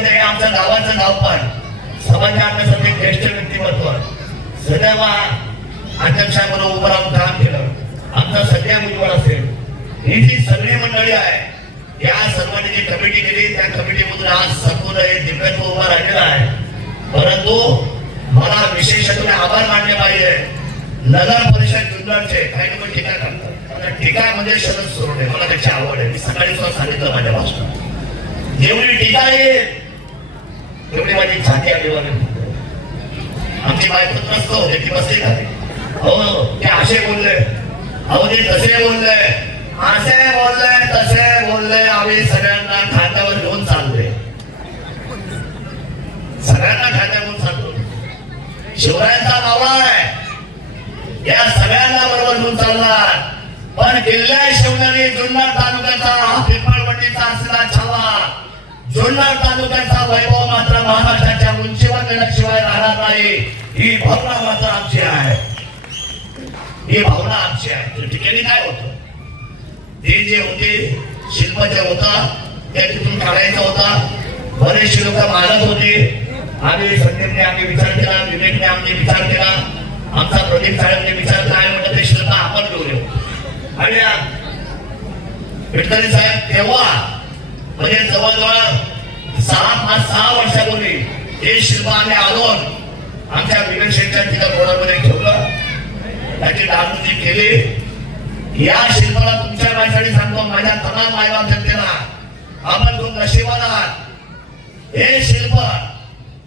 मध्ये आमच्या गावाचं नाव पण समाजासाठी ज्येष्ठ व्यक्तिमत्व सदैव अध्यक्षाबरोबर उभं राहून काम केलं. आमचा सगळ्या उज्ज्वल असेल. ही जी सगळी मंडळी आहे या सर्वांनी जी कमिटी केली त्या कमिटीमधून आज संपूर्ण दिव्यत्व उभा राहिलेला आहे. परंतु मला विशेषत्व आभार मानले पाहिजे नगर परिषद जुन्नरचे काही लोक टीका करतात. टीका म्हणजे शरद सोडणे मला त्याची आवड आहे. मी सकाळी सुद्धा सांगितलं माझ्या भाषणात जेवढी टीका येईल तेवढी माझी छाती आलेली. आमची बायको नसतो ती बसली खाली. हो ते असे बोलले, अहो ते तसे बोलले, असे बोलले, तसे बोलले. आम्ही सगळ्यांना खांद्यावर घेऊन चालले, सगळ्यांना खांद्यावर घेऊन चाललो. शिवरायांचा मावळा आहे, या सगळ्यांना बरोबर घेऊन चालणार. पण किल्ला शिवनेरी जुन्नर तालुक्याचा हा पिंपळवंडीचा असलेला छावा जुन्नर तालुक्याचा वैभव मात्र महाराष्ट्राच्या उंचीवर गेल्याशिवाय राहणार नाही. ही भावना मात्र आमची आहे, ही भावना आमची आहे. ठिकाणी काय होतं ते जे होते शिल्प जे होता ते तिथून काढायचं होता. बरेचसे लोक मारत होते. आम्ही संदीपने आम्ही विचार केला, विवेकने आम्ही विचार केला, आमचा प्रदीप साहेबने विचार केला आणि म्हटलं ते शिल्प आपण घेऊन येऊ. आणि विठ्ठल साहेब तेव्हा म्हणजे जवळजवळ 6 वर्षापूर्वी हे शिल्प आम्ही आणून आमच्या विवेक शेठच्या तिथं बोर्डामध्ये ठेवलं, त्याची डागडुजी केली. या शिल्पाला तुमच्या माझ्यासाठी सांगतो, माझ्या तमाम मायबाप जनतेला, आपण खूप नशिबान आहात. हे शिल्प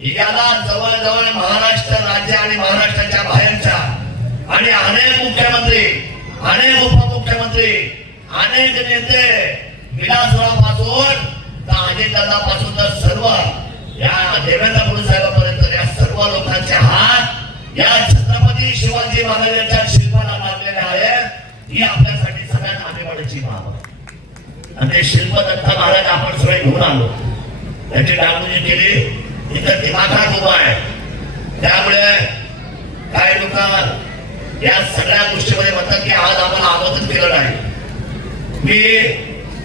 याला जवळजवळ महाराष्ट्र राज्य आणि महाराष्ट्राच्या बाहेरच्या आणि अनेक मुख्यमंत्री, अनेक उपमुख्यमंत्री, अनेक नेते विलासराव पासून तर अजितदादा पासून तर सर्व या देवेंद्र फडणवीस साहेबांपर्यंत या सर्व लोकांचे हात या छत्रपती शिवाजी महाराजांच्या शिल्पाला लागलेले आहेत. ही आपल्यासाठी सगळ्यात अभिमानाची बाब आहे. आणि ते शिल्प दत्त महाराज आपण सगळे घेऊन आलो, त्याची डागडुजी केली. इथं दिमाखात उभा आहे. त्यामुळे काही लोक या सगळ्या गोष्टीमध्ये म्हणतात की आज आम्हाला आमंत्रित केलं नाही. मी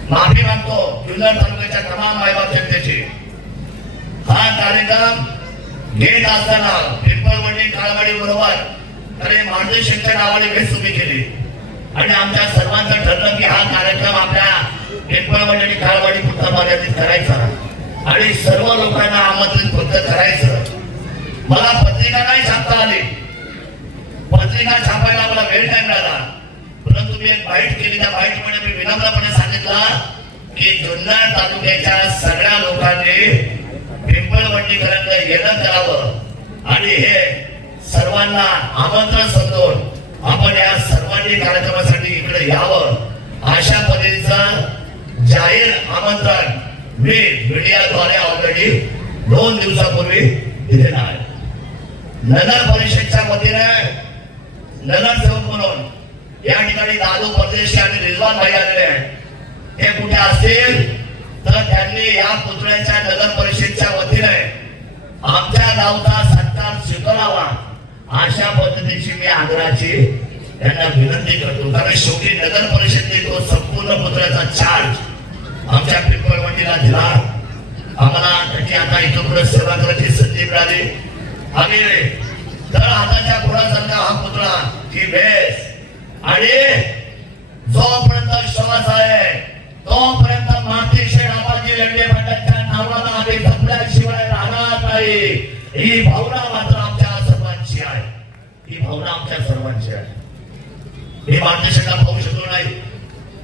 माफी मागतो जुन्नर तालुक्याच्या तमाम मायबाप जनतेची. हा कार्यक्रम घेत असताना पिंपळवंडी काळवाडी बरोबर अरे मार्गदर्शनच्या नावाने भेट तुम्ही केली आणि आमच्या सर्वांचं ठरलं की हा कार्यक्रम आपल्या पिंपळवंडी आणि काळवाडी पुरता मर्यादित करायचा आणि सर्व लोकांना आमंत्रित फक्त करायचं. मला पत्रिका नाही छापता आली, पत्रिका छापायला मला वेळ नाही मिळाला. परंतु मी एक बाईट केली. त्या बाईटमध्ये मी विनम्रपणे सांगितलं की जुन्नर तालुक्याच्या सगळ्या लोकांनी पिंपळवंडीकरांना येणं करावं आणि हे सर्वांना आमंत्रण समजून आपण या सर्वांनी कार्यक्रमासाठी इकडे यावं. अशा पद्धतीचं जाहीर आमंत्रण मी मीडियाद्वारे ऑलरेडी 2 दिवसापूर्वी दिलेलं आहे. नगर परिषदच्या वतीने नगरसेवक म्हणून या ठिकाणी दादू परदेशी आणि रिजवान भाई आलेले आहेत. हे कुठे असतील तर त्यांनी या पुतळ्याच्या नगर परिषदच्या वतीने आमच्या गावचा सत्कार स्वीकारावा अशा पद्धतीची मी आग्रहाची त्यांना विनंती करतो. कारण शेवटी नगर परिषदेने तो संपूर्ण पुतळ्याचा चार्ज आमच्या पिंपळवंडीला दिला. आम्हाला त्याची आता इथं पुढे सेवा करायची संधी मिळाली. आम्ही तर हाताच्या पुढासारखा हा पुतळा ही बेस आणि जोपर्यंत श्वास आहे तोपर्यंत माती शेठ आबाजी लेंडे पाटलांच्या नावाला आम्ही जपल्याशिवाय राहणार नाही. ही भावना मात्र आमच्या सर्वांची आहे, ही भावना आमच्या सर्वांची आहे. मी मार्गदर्शनला पाहू शकलो नाही.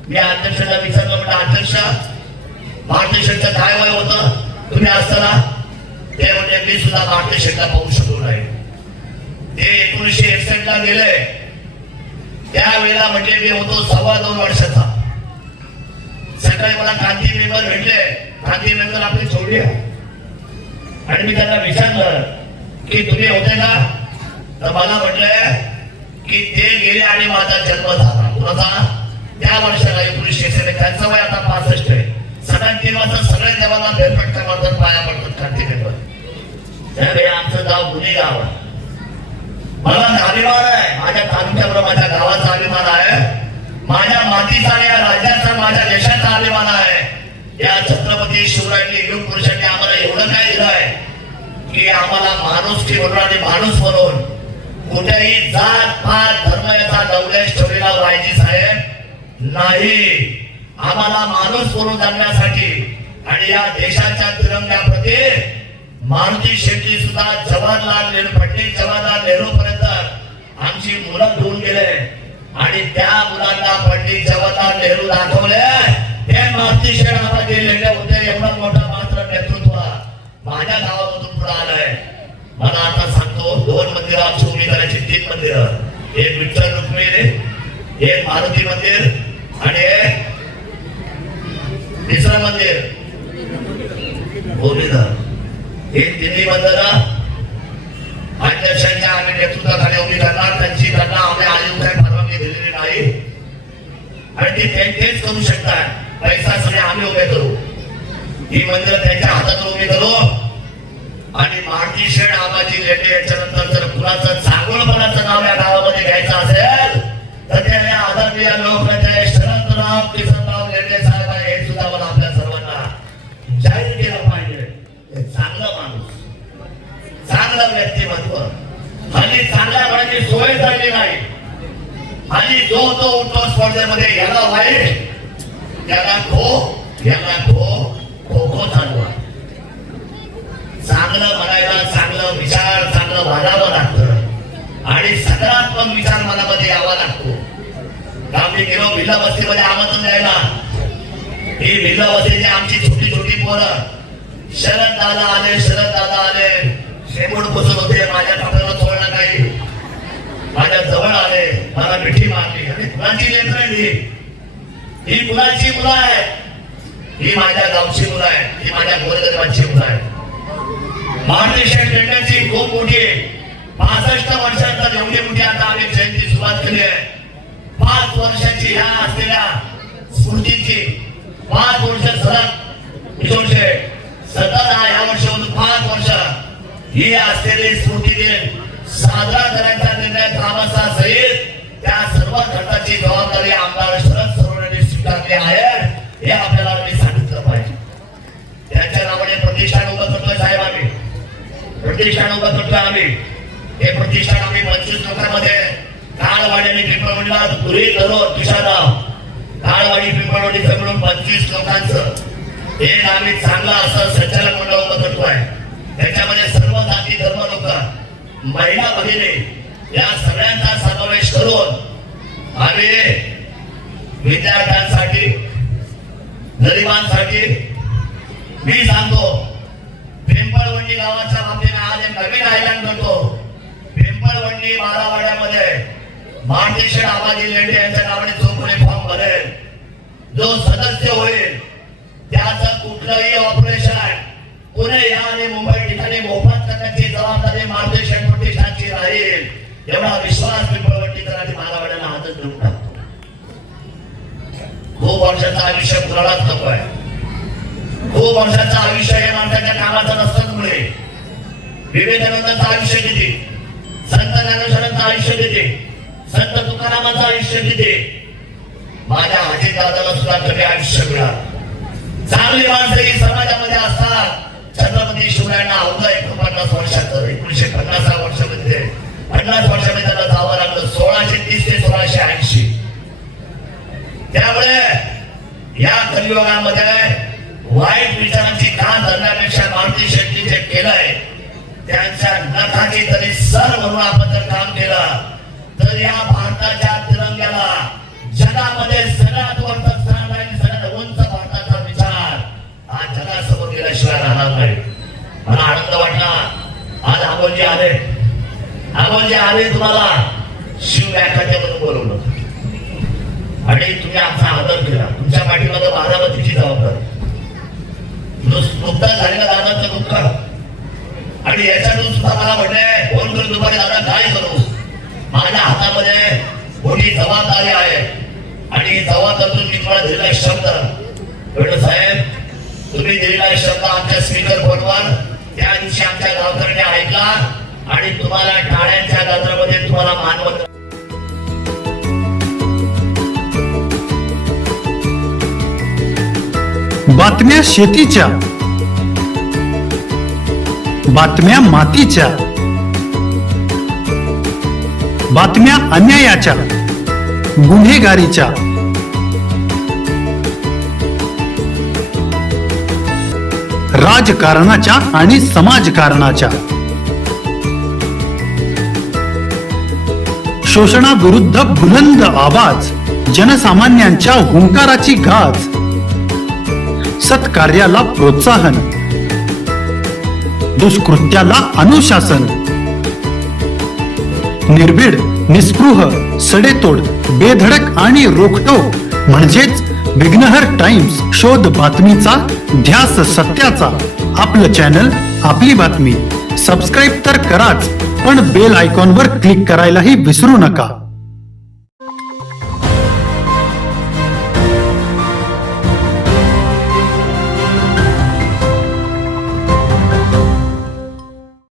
मी अध्यक्षाला विचारलं, म्हटलं अध्यक्ष मार्गदर्शनचं काय वय होतं तुम्ही असताना? ते म्हणजे मी सुद्धा मार्गदर्शनला पाहू शकलो नाही. ते 1961 ला गेले त्यावेळेला म्हणजे मी होतो 2.25 वर्षाचा. सकाळी मला क्रांती मेंबर भेटले. क्रांती मेंबर आपली जोडी आहे आणि मी त्यांना विचारलं की तुम्ही होते का? तर मला म्हटलं की ते गेले आणि माझा जन्म झाला. कुणाचा? त्या वर्षाला 1961. त्यांचं वय आता 65 आहे. सगळ्यात देवाचं सगळ्या देवाला भेटपट्टा मारतात, पाया पडतात क्रांती मेंबर. त्यावेळी आमचं गाव गुन्हे गाव आहे. मला अभिमान आहे माझ्या तालुक्यावर, माझ्या गावाचा अभिमान आहे, माझ्या मातीचा या राज्याचा माझ्या देशाचा अभिमान आहे. या छत्रपती शिवरायांनी युग पुरुषांनी आम्हाला एवढं काय की आम्हाला माणुसकी म्हणून आणि माणूस म्हणून कुठेही जात पात धर्म याचा लवलेश ठेवलेला वायजी साहेब नाही. आम्हाला माणूस म्हणून जगण्यासाठी आणि या देशाच्या तिरंग्याप्रती मारुती शेट्टी सुद्धा जवाहरलाल नेहरू पंडित जवाहरलाल नेहरू पर्यंत आमची मुलं घेऊन गेले आणि त्या मुलांना पंडित जवाहरलाल नेहरू दाखवले. हे मारुती शेट्टी लेले होते. एवढा मोठा मात्र नेतृत्व माझ्या गावामधून पुढे आलंय. मला आता सांगतो 2 मंदिर आमची उभी करायची, 3 मंदिर, एक विठ्ठल रुक्मिणी, एक मारुती मंदिर आणि तिसरं मंदिर भूमिधर. हे तिन्ही मंदिर अध्यक्षांच्या आम्ही नेतृत्वाखाली उभी करणार. त्यांना आम्ही आयोग काही परवानगी दिलेली नाही आणि ते तेच करू शकतात. पैसा सगळे आम्ही उभे करू, ही मंदिर त्यांच्या हातात उभी करू आणि मारुती शेठ आबाजी लेंडे याच्यानंतर जर कुणाचं चांगुलपणाचं नाव या गावामध्ये घ्यायचं असेल तर त्या आदरणीय लोकनेते शरदराव किसनराव लेंडे साहेब हे सुद्धा मला आपल्या सर्वांना जाहीर केलं पाहिजे. चांगला माणूस, चांगलं व्यक्तिमत्व. हल्ली चांगल्या पणाची सोय झाली नाही. हल्ली जो उठतो स्पर्धेमध्ये याला वाईट, याला खो चालू आहे. चांगलं म्हणायला चांगलं विचार, चांगलं वागावं लागतं आणि सकारात्मक विचार मनामध्ये यावा लागतो. आम्ही गेलो भिल्ला वस्तीमध्ये आमंत्रण द्यायला. ही भिल्ला वस्तीची आमची छोटी छोटी पोरं शरद दादा आले, शेमूड पुसून होते. माझ्या कपड्याला थोडं काही माझ्या जवळ आले, मला मिठी मारली आणि कुणाची लेकरं ही कुणाची मुलं आहे? ही माझ्या गावची मुलं आहे, ही माझ्या गोरगरिबांची मुलं आहे. मारुती शेठ लेंडेची खूप मोठी 65 वर्षांतर एवढी मोठी आता आम्ही जयंती सुरुवात केली आहे. 5 वर्षाची ह्या असलेल्या स्मृतीची 5 वर्ष सलग 1917 या वर्षापासून 5 वर्ष ही असलेली स्मृती दिन साजरा करायचा निर्णय ग्रामस्था सहित त्या सर्व घटकाची जबाबदारी आमदार शरद सोनवणे स्वीकारली आहे. हे आपल्याला मी सांगितलं पाहिजे. त्यांच्या नावाने प्रतिष्ठान उभं करतोय साहेब. आम्ही प्रतिष्ठान उभं करतोय. आम्ही हे प्रतिष्ठान आम्ही 25 लोकांमध्ये काळवाडी आणि पिंपळवडीला पुरी धरून तुषाराव काळवाडी पिंपळवडीचं मिळून 25 लोकांचं हे आम्ही चांगलं असं संचालक मंडळ उभं करतोय. त्याच्यामध्ये सर्व जाती धर्म लोक, महिला भगिनी या सगळ्यांचा समावेश करून आम्ही विद्यार्थ्यांसाठी, गरिबांसाठी मी सांगतो पिंपळवंडी गावाच्या बाबतीने आज एक नवीन आयलंड करतो. पिंपळवंडी बारावाड्यामध्ये मारुती शेठ आबाजी लेंडे यांच्या नावाने जो कोणी फॉर्म भरेल, जो सदस्य होईल, त्याचं कुठलंही ऑपरेशन पुणे या आणि मुंबई ठिकाणी मोफत करण्याची जबाबदारी मारुती शेठ प्रतिष्ठानची राहील. एवढा विश्वास पिंपळवंडीकर आणि बारावाड्याला हातात देऊन टाकतो. खूप वर्षाचं आयुष्य पुराणात नको आहे. खूप वर्षाचं आयुष्य हे माणसाच्या कामाचं नसतं. मुळे विवेकानंदांचं आयुष्य किती, संत ज्ञानेश्वरांचं आयुष्य किती, संत तुकारामांचं आयुष्य किती, माझ्या आजी दादाला सुद्धा कधी आयुष्य मिळालं. चांगली माणसं ही समाजामध्ये असतात. छत्रपती शिवरायांना अवघं 49 वर्षाचं 1950 वर्षामध्ये 50 वर्षामध्ये त्याला जावं लागलं. 1630 ते 1680. त्यामुळे या कलियुगामध्ये वाईट विचारांची कान धरण्यापेक्षा मारुती शेट्टी जे केलंय त्यांच्या नखाची तरी सर म्हणून आपण जर काम केलं तर या भारताच्या तिरंग्याला जगामध्ये सगळ्यात वरचं स्थान राहील. सगळ्यात उंच भारताचा विचार आज जगासमोर गेल्याशिवाय राहणार नाही. मला आनंद वाटला आज अमोलजी आले तुम्हाला शिव व्याख्यात्यामधून बोलवलं आणि तुम्ही आमचा आदर केला. तुमच्या पाठीमागे बारामतीची जबाबदारी, नुकताच झालेल्या दादाचं दुःख आणि याच्यातून सुद्धा मला म्हणणे फोन करून दुपारी दादा काय करू, माझ्या हातामध्ये मोठी जबाबदारी आहे आणि जबाबदारीतून मी तुम्हाला दिलेला शब्द म्हणलं साहेब तुम्ही दिलेला शब्द आमच्या स्पीकर फोनवर त्या दिवशी आमच्या गावकऱ्यांनी ऐकला आणि तुम्हाला टाळ्यांच्या गजरामध्ये तुम्हाला मानवत. बातम्या शेतीच्या, बातम्या मातीच्या, बातम्या अन्यायाच्या, गुन्हेगारीच्या, राजकारणाच्या आणि समाजकारणाच्या, शोषणाविरुद्ध बुलंद आवाज, जनसामान्यांच्या हुंकाराची गाज, सत्कार्याला प्रोत्साहन, दुष्कृत्याला अनुशासन, निर्भीड, निस्पृह, सडेतोड, बेधडक आणि रोखटोक म्हणजेच विघ्नहर टाइम्स. शोध बातमीचा, ध्यास सत्याचा. आपलं चॅनल, आपली बातमी. सबस्क्राईब तर कराच, पण बेल आयकॉनवर क्लिक करायलाही विसरू नका.